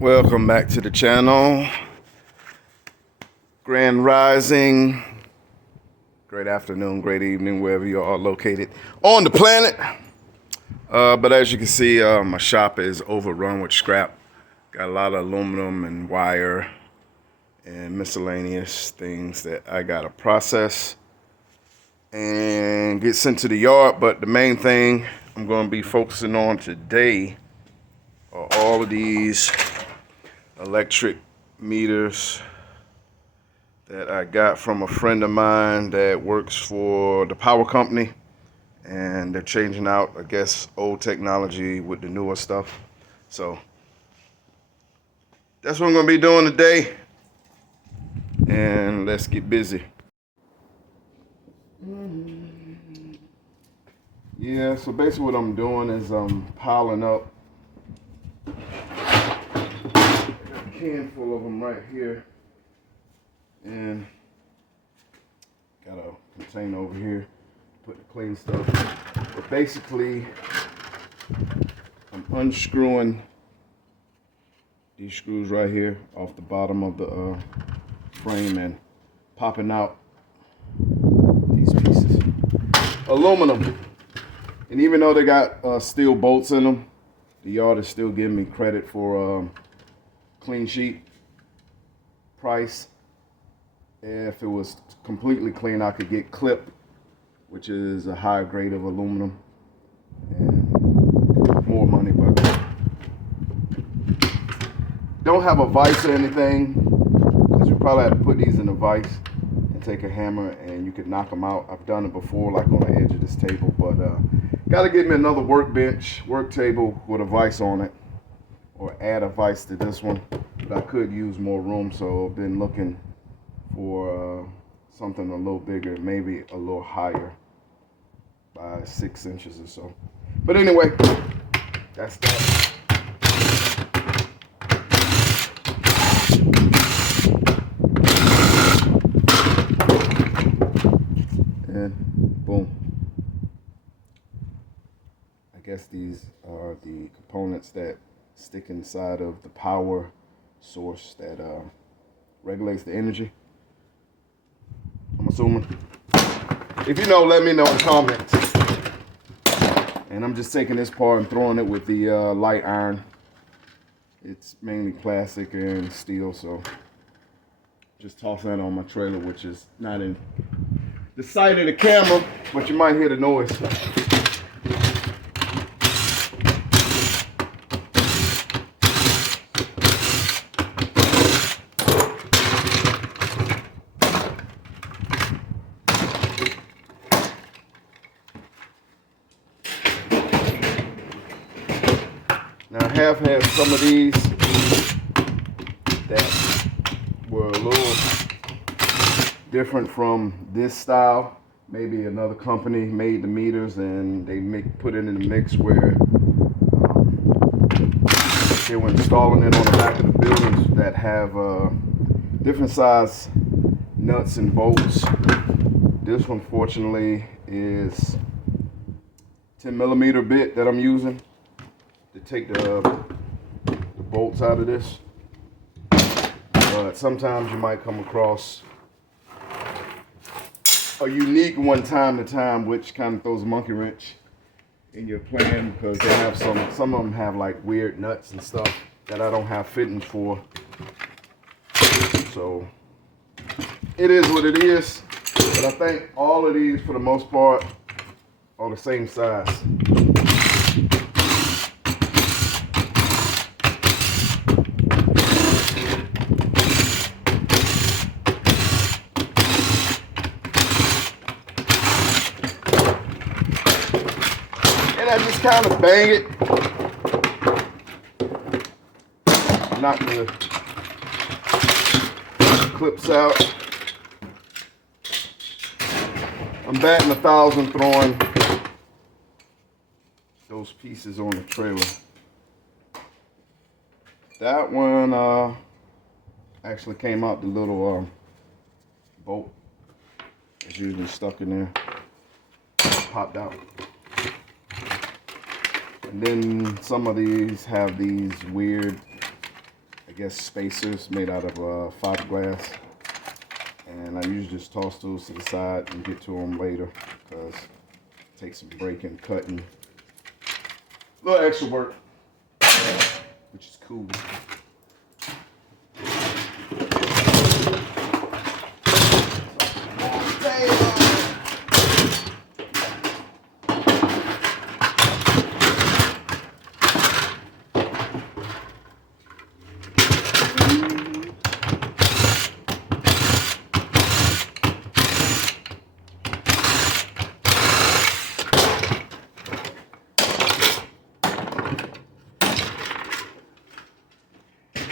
Welcome back to the channel. Grand Rising. Great afternoon, great evening, wherever you are located on the planet. But as you can see, my shop is overrun with scrap. Got a lot of aluminum and wire and miscellaneous things that I gotta process and get sent to the yard. But the main thing I'm gonna be focusing on today are all of these electric meters that I got from a friend of mine that works for the power company, and they're changing out, I guess, old technology with the newer stuff. So that's what I'm gonna be doing today, and let's get busy. Yeah, so basically what I'm doing is I'm piling up a can full of them right here, and got a container over here, put the clean stuff. But basically, I'm unscrewing these screws right here off the bottom of the frame and popping out these pieces. Aluminum. And even though they got steel bolts in them, the yard is still giving me credit for clean sheet price. If it was completely clean, I could get clip, which is a higher grade of aluminum, and more money, but don't have a vise or anything, because you probably have to put these in a vise and take a hammer and you could knock them out. I've done it before, like on the edge of this table, but gotta get me another work table with a vise on it, or add a vise to this one. But I could use more room, so I've been looking for something a little bigger, maybe a little higher by 6 inches or so. But anyway, that's that. And boom. I guess these are the components that stick inside of the power source that regulates the energy, I'm assuming. If you know, let me know in the comments. And I'm just taking this part and throwing it with the light iron. It's mainly plastic and steel, so just tossing it on my trailer, which is not in the sight of the camera, but you might hear the noise. Now, I have had some of these that were a little different from this style. Maybe another company made the meters and they put it in the mix where they were installing it on the back of the buildings that have different size nuts and bolts. This one, fortunately, is 10mm bit that I'm using to take the bolts out of this. But sometimes you might come across a unique one time to time, which kind of throws a monkey wrench in your plan, because they have some of them have like weird nuts and stuff that I don't have fittings for. So it is what it is. But I think all of these, for the most part, are the same size. And I just kind of bang it, knock the clips out. I'm batting 1,000 throwing those pieces on the trailer. That one actually came out the little bolt. It's usually stuck in there. Popped out. And then some of these have these weird guess, spacers made out of fiberglass. And I usually just toss those to the side and get to them later because it takes some breaking, cutting. A little extra work, which is cool.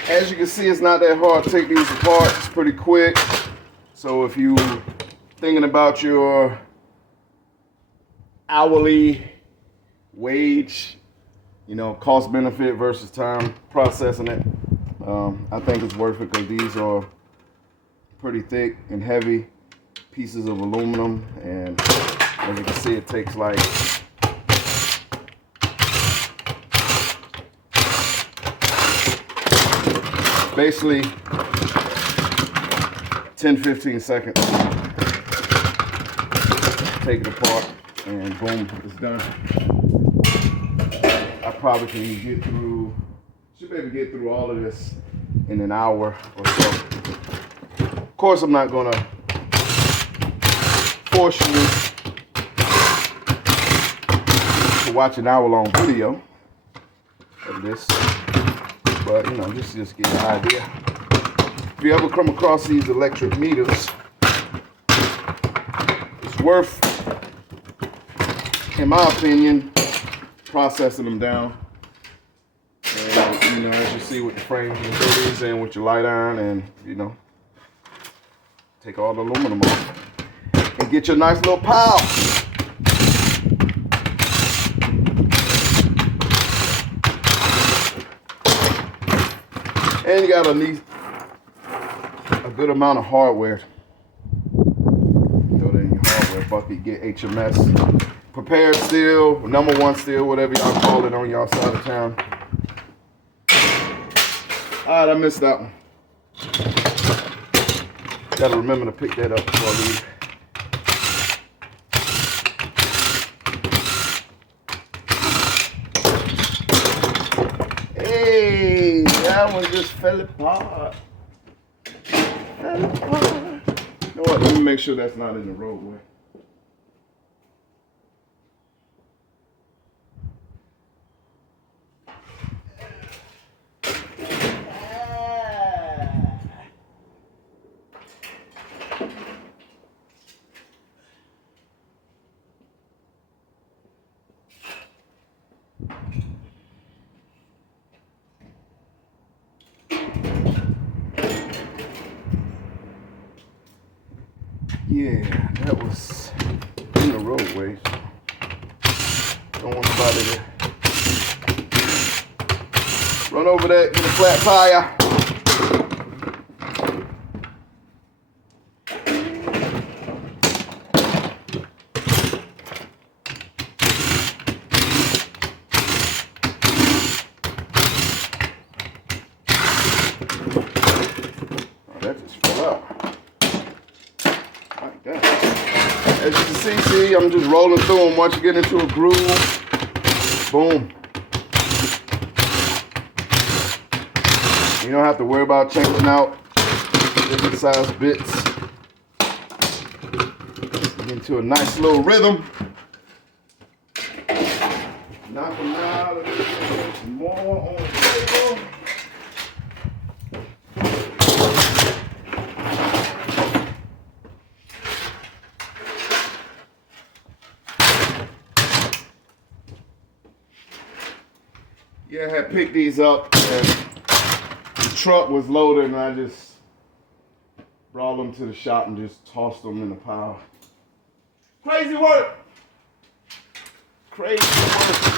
As you can see, it's not that hard to take these apart. It's pretty quick. So if you're thinking about your hourly wage, you know, cost benefit versus time processing it, I think it's worth it because these are pretty thick and heavy pieces of aluminum. And as you can see, it takes like basically 10-15 seconds. Take it apart and boom, it's done. I probably can should be able to get through all of this in an hour or so. Of course, I'm not gonna force you to watch an hour-long video of this. But, you know, just get the idea. If you ever come across these electric meters, it's worth, in my opinion, processing them down. And, you know, as you see with the frames and hoodies and with your light iron, and, you know, take all the aluminum off and get your nice little pile. And you gotta need a good amount of hardware. Throw that in your hardware bucket, get HMS. Prepared steel, #1 steel, whatever y'all call it on y'all side of town. Alright, I missed that one. Gotta remember to pick that up before I leave. Hey, that one just fell apart. Fell apart. You know what? Let me make sure that's not in the roadway. Yeah, that was in the roadway. Don't want nobody to run over that, get a flat tire. Oh, that just fell out. As you can see, I'm just rolling through them. Once you get into a groove, boom. You don't have to worry about changing out different size bits. Get into a nice little rhythm. Knock them out, some more on the table. Yeah, I had picked these up and the truck was loaded and I just brought them to the shop and just tossed them in the pile. Crazy work! Crazy work.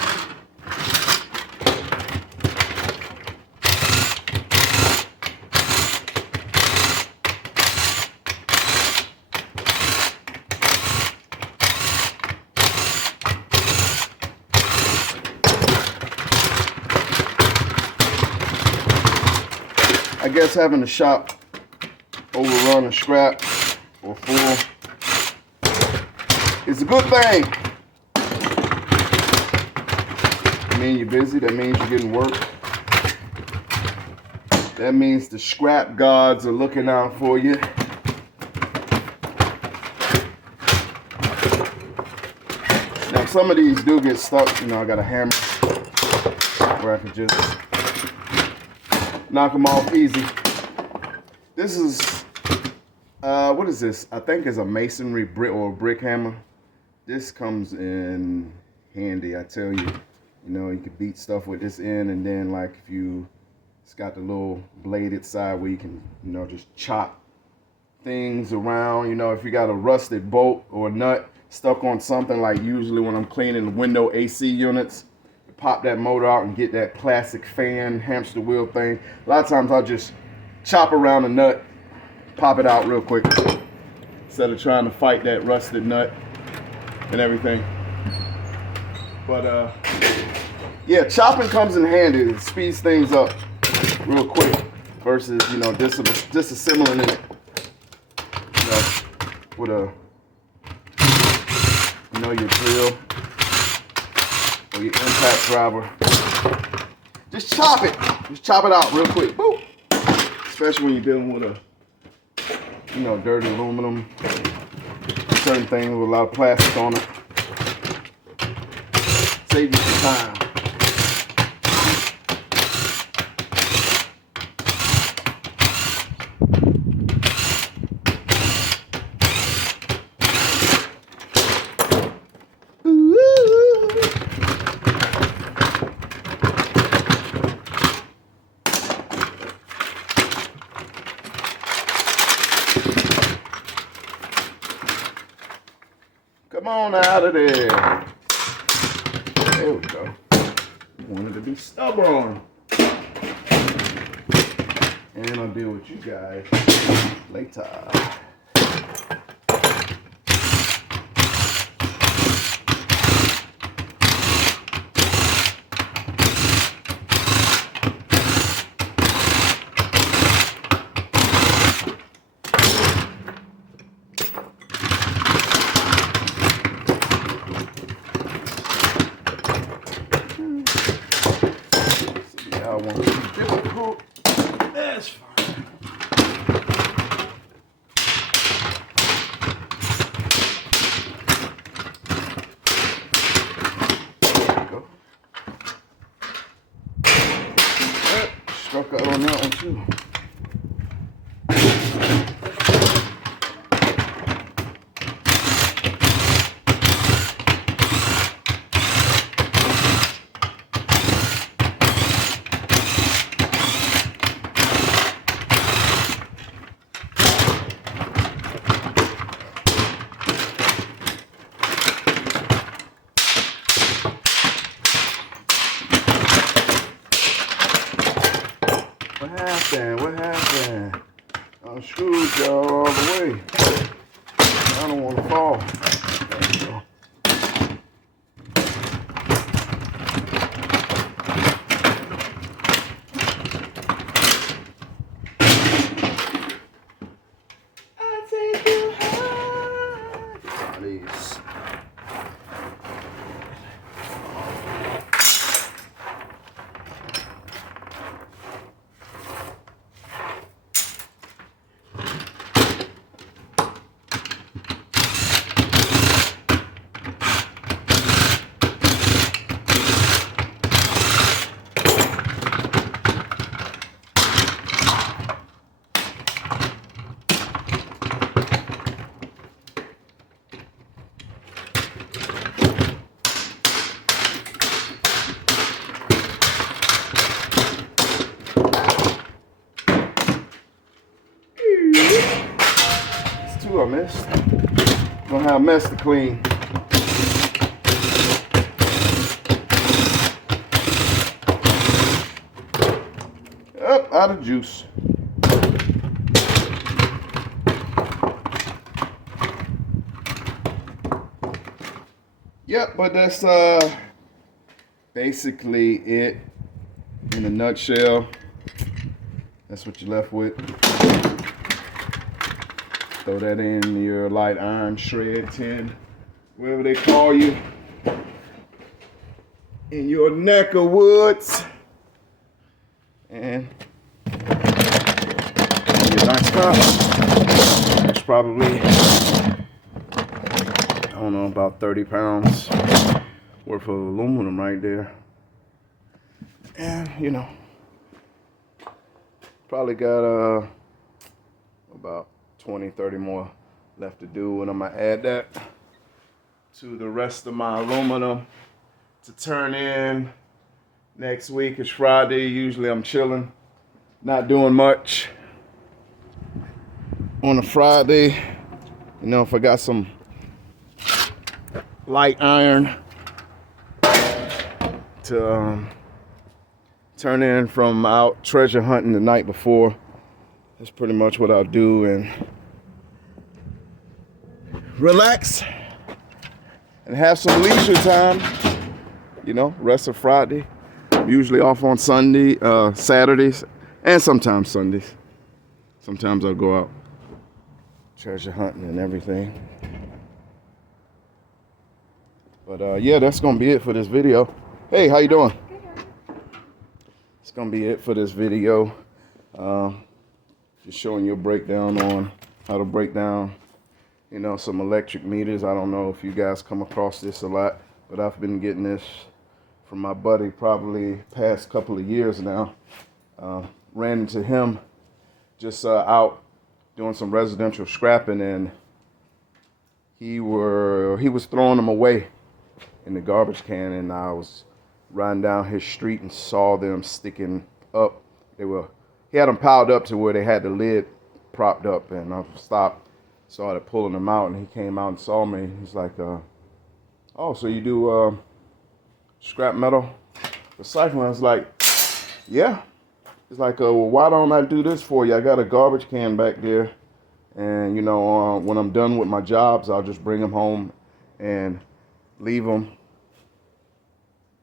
I guess having the shop overrun or scrap or full is a good thing. That means you're busy. That means you're getting work. That means the scrap gods are looking out for you. Now some of these do get stuck. You know, I got a hammer where I can just knock them off easy. This is, what is this? I think it's a masonry brick or a brick hammer. This comes in handy, I tell you. You know, you can beat stuff with this end, and then like if you, it's got the little bladed side where you can, you know, just chop things around. You know, if you got a rusted bolt or a nut stuck on something, like usually when I'm cleaning the window AC units, pop that motor out and get that plastic fan hamster wheel thing. A lot of times I'll just chop around the nut, pop it out real quick, instead of trying to fight that rusted nut and everything. But yeah, chopping comes in handy. It speeds things up real quick versus, you know, disassembling it, you know, with a, you know, your drill or your impact driver. Just chop it. Just chop it out real quick. Boop. Especially when you're dealing with a, you know, dirty aluminum, certain things with a lot of plastic on it. Save you some time. Come on out of there. There we go. Wanted to be stubborn. And I'll deal with you guys later. Difficult. That's fine. There we go. Yep, struck out on that one too. What happened? I'm screwed y'all all the way. I don't want to fall. There we go. I take you high. These. Two I missed. Gonna have a mess to clean. Up, out of juice. Yep, but that's basically it in a nutshell. That's what you're left with. Throw that in your light iron shred tin, whatever they call you, in your neck of woods. And your nice cup. It's probably, I don't know, about 30 pounds worth of aluminum right there. And, you know, probably got about 20, 30 more left to do. And I'm going to add that to the rest of my aluminum to turn in. Next week is Friday. Usually I'm chilling, not doing much on a Friday. You know, if I got some light iron to turn in from out treasure hunting the night before, that's pretty much what I'll do, and relax and have some leisure time. You know, rest of Friday. I'm usually off on Sunday, Saturdays, and sometimes Sundays. Sometimes I'll go out treasure hunting and everything. But yeah, that's gonna be it for this video. Hey, how you doing? It's gonna be it for this video. Just showing you a breakdown on how to break down, you know, some electric meters. I don't know if you guys come across this a lot, but I've been getting this from my buddy probably past couple of years now. Ran into him just out doing some residential scrapping, and he was throwing them away in the garbage can, and I was riding down his street and saw them sticking up. He had them piled up to where they had the lid propped up, and I stopped, started pulling them out, and he came out and saw me. He's like, oh, so you do scrap metal recycling? I was like, yeah. He's like, well, why don't I do this for you? I got a garbage can back there, and you know, when I'm done with my jobs, I'll just bring them home and leave them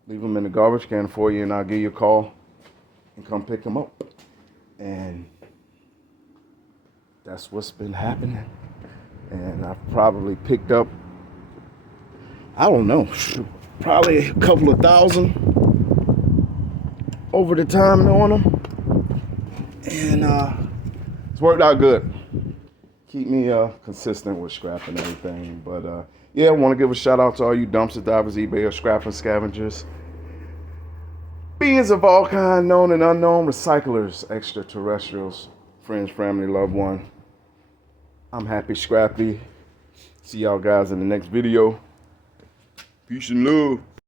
in the garbage can for you, and I'll give you a call and come pick them up. And that's what's been happening. And I've probably picked up, I don't know, probably a couple of thousand over the time on them. And it's worked out good. Keep me consistent with scrapping everything. But yeah, I want to give a shout out to all you dumpster divers, eBayers, scrapping scavengers, beings of all kind, known and unknown, recyclers, extraterrestrials, friends, family, loved one. I'm Happy Scrappy. See y'all guys in the next video. Peace and love.